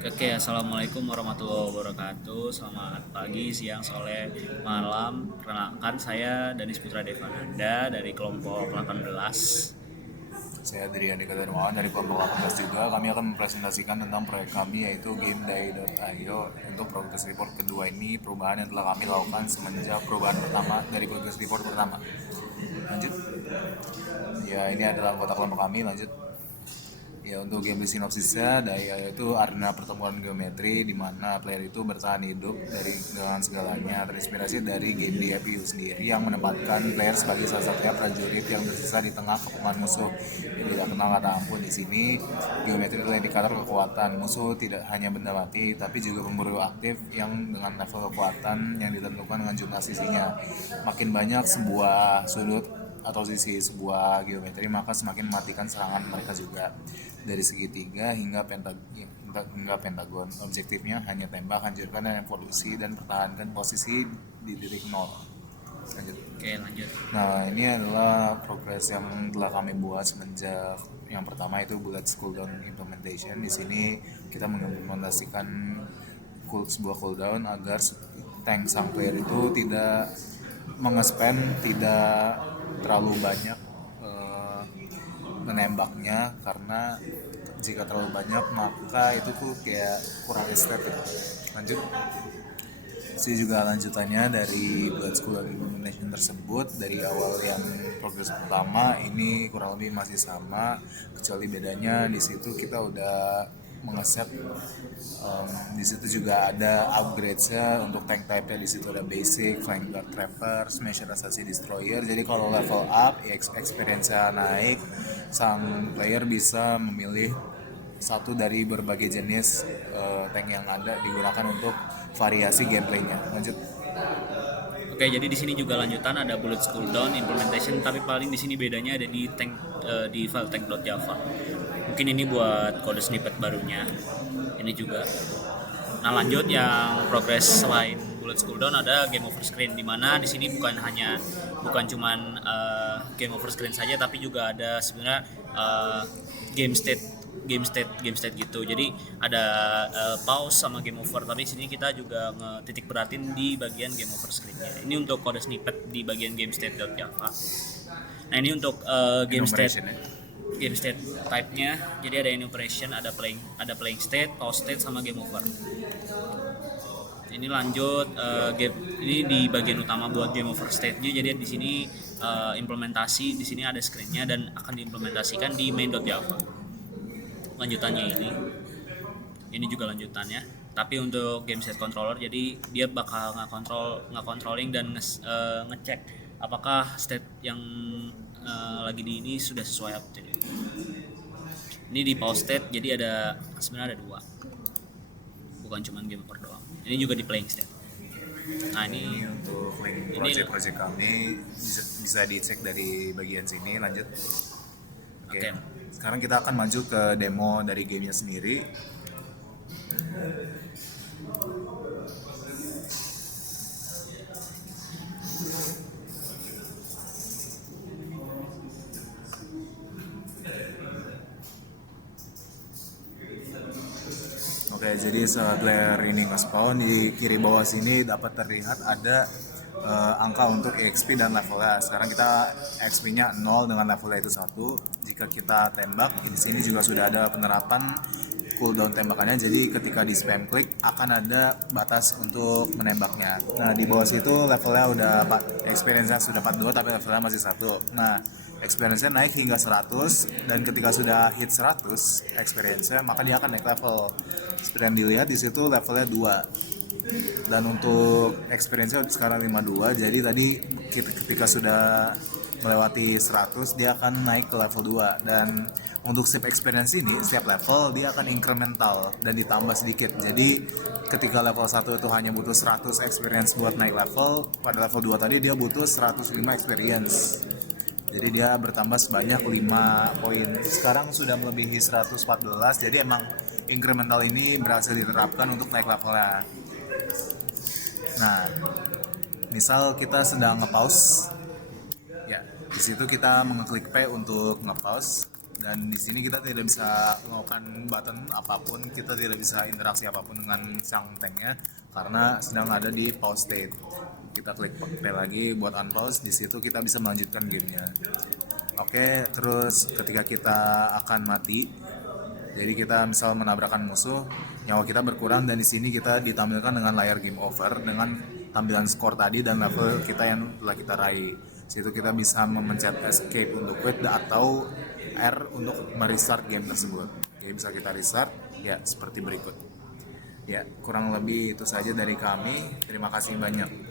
Oke, assalamualaikum warahmatullahi wabarakatuh. Selamat pagi, siang, sore, malam. Perkenalkan, saya Danis Putra Devananda dari kelompok 18. Saya dari Andika Darmawan dari kelompok 18 juga. Kami akan mempresentasikan tentang proyek kami yaitu GameDay.io. Untuk progress report kedua ini perubahan yang telah kami lakukan semenjak perubahan pertama dari progress report pertama. Lanjut. Ya, ini adalah anggota kelompok kami. Lanjut. Ya, untuk gameplay sinopsisnya yaitu arena pertemuan geometri di mana player itu bertahan hidup dengan segalanya, terinspirasi dari game di APU sendiri yang menempatkan player sebagai salah satunya prajurit yang tersisa di tengah kepungan musuh. Jadi tidak kenal kata ampun. Di sini geometri adalah indikator kekuatan musuh, tidak hanya benda mati tapi juga pemburu aktif yang dengan level kekuatan yang ditentukan dengan jumlah sisinya. Makin banyak sebuah sudut atau sisi sebuah geometri maka semakin mematikan serangan mereka juga. Dari segitiga hingga pentagon, objektifnya hanya tembak, hancurkan dan evolusi dan pertahankan posisi di titik nol. Lanjut. Oke, lanjut. Nah, ini adalah progres yang telah kami buat semenjak yang pertama itu bullet cooldown implementation. Di sini kita mengimplementasikan sebuah cooldown agar tank sang player itu tidak mengespend, tidak terlalu banyak menembaknya, karena jika terlalu banyak maka itu tuh kayak kurang estetik. Lanjut. Sih juga lanjutannya dari Blood School Illumination tersebut. Dari awal yang progres pertama ini kurang lebih masih sama, kecuali bedanya di situ kita udah mengeset di situ juga ada upgrades-nya untuk tank type-nya. Di situ ada basic, flying guard trapper, smash assassin destroyer. Jadi kalau level up, experience-nya naik, sang player bisa memilih satu dari berbagai jenis tank yang ada digunakan untuk variasi gameplaynya. Lanjut. Oke, jadi di sini juga lanjutan ada bullet cooldown implementation, tapi paling di sini bedanya ada di di file tank.java. Mungkin ini buat kode snippet barunya. Ini juga. Nah, lanjut yang progress selain bullet cooldown ada game over screen, di mana di sini bukan cuman game over screen saja, tapi juga ada sebenarnya game state gitu. Jadi ada pause sama game over, tapi sini kita juga ngetitik beratin di bagian game over screennya. Ini untuk kode snippet di bagian game state.java. Nah, ini untuk game state type-nya. Jadi ada enumeration, ada playing state, pause state sama game over. Ini lanjut ini di bagian utama buat game over state-nya. Jadi di sini implementasi di sini ada screen-nya dan akan diimplementasikan di main.java. Lanjutannya ini juga lanjutannya, tapi untuk game set controller. Jadi dia bakal nge-controlling dan ngecek apakah state yang lagi di ini sudah sesuai update. Ini di pause state, jadi sebenarnya ada dua, bukan cuma game over doang. Ini juga di playing state. Nah, Ini untuk link project kami bisa dicek dari bagian sini. Lanjut. Oke. Sekarang kita akan maju ke demo dari gamenya sendiri. Oke, jadi saat player ini nge-spawn, di kiri bawah sini dapat terlihat ada angka untuk EXP dan levelnya. Sekarang kita EXP-nya 0 dengan levelnya itu 1. Jika kita tembak, di sini juga sudah ada penerapan cooldown tembakannya. Jadi ketika di spam click akan ada batas untuk menembaknya. Nah, di bawah situ levelnya udah experience-nya sudah 42 tapi levelnya masih 1. Nah, experience-nya naik hingga 100, dan ketika sudah hit 100 experience-nya maka dia akan naik level. Seperti yang dilihat di situ levelnya 2. Dan untuk experience-nya sekarang 52. Jadi tadi ketika sudah melewati 100 dia akan naik ke level 2. Dan untuk setiap experience ini, setiap level dia akan incremental dan ditambah sedikit. Jadi ketika level 1 itu hanya butuh 100 experience buat naik level, pada level 2 tadi dia butuh 105 experience. Jadi dia bertambah sebanyak 5 poin. Sekarang sudah melebihi 114. Jadi emang incremental ini berhasil diterapkan untuk naik levelnya. Nah, misal kita sedang nge-pause, ya, di situ kita mengeklik P untuk nge-pause. dan di sini kita tidak bisa melakukan button apapun, kita tidak bisa interaksi apapun dengan sang tanknya karena sedang ada di pause state. Kita klik play lagi buat unpause, di situ kita bisa melanjutkan gamenya. Oke, terus ketika kita akan mati, jadi kita misal menabrakkan musuh, nyawa kita berkurang dan di sini kita ditampilkan dengan layar game over dengan tampilan skor tadi dan level kita yang telah kita raih. Situ kita bisa memencet escape untuk quit atau R untuk merestart game tersebut. Jadi bisa kita restart ya seperti berikut. Ya, kurang lebih itu saja dari kami. Terima kasih banyak.